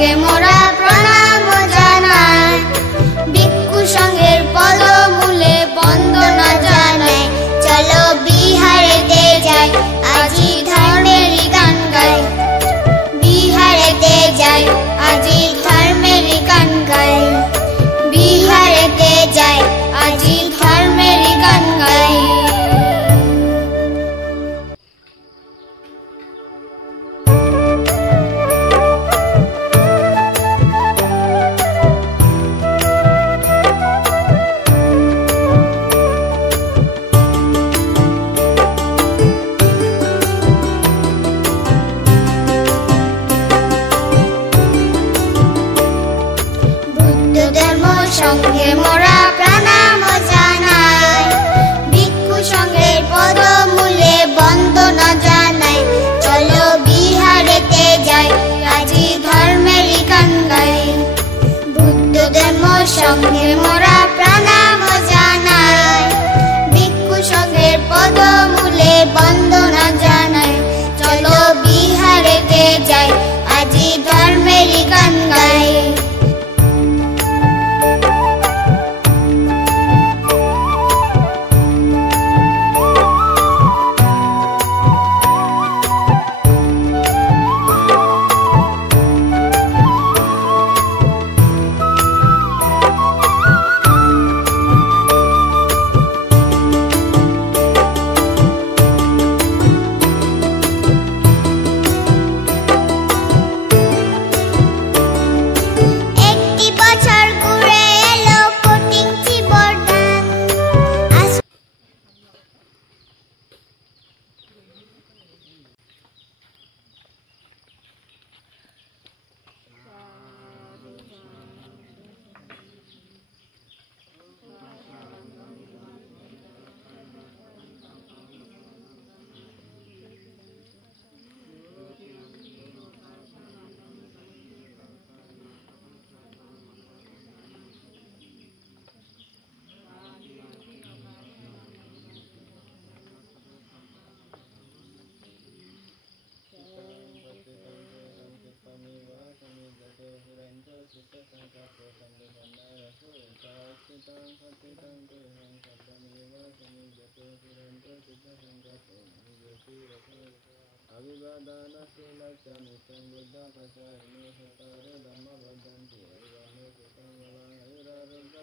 সঙ্গে মোরা প্রণাম জানাই, ভিক্ষু সঙ্গের পদমূলে বন্দনা জানাই। চলো বিহারেতে যাই, আজি ধর্মেরই গান গাই। বিহারেতে যাই, আজি ধর্মেরই গান গাই। বিহারেতে যাই, আজি ধর্মেরই গান গাই। সঙ্গে মোরা প্রণাম জানাই, ভিক্ষু সঙ্গের পদমূলে বন্দনা জানাই। চলো বিহারেতে যাই, আজি ধর্মেরই গান গাই। বুদ্ধ ধর্ম সঙ্গে মোরা প্রণাম জানাই, ভিক্ষু সঙ্গের পদমূলে বন্দনা জানাই। চলো বিহারেতে যাই, আজি ধর্মেরই গান গাই। अभिवादानशीलच्च नित्यं बुद्धं प्रचारे धम्मबद्धन्ति एवं सुतं वदायुरारोग्य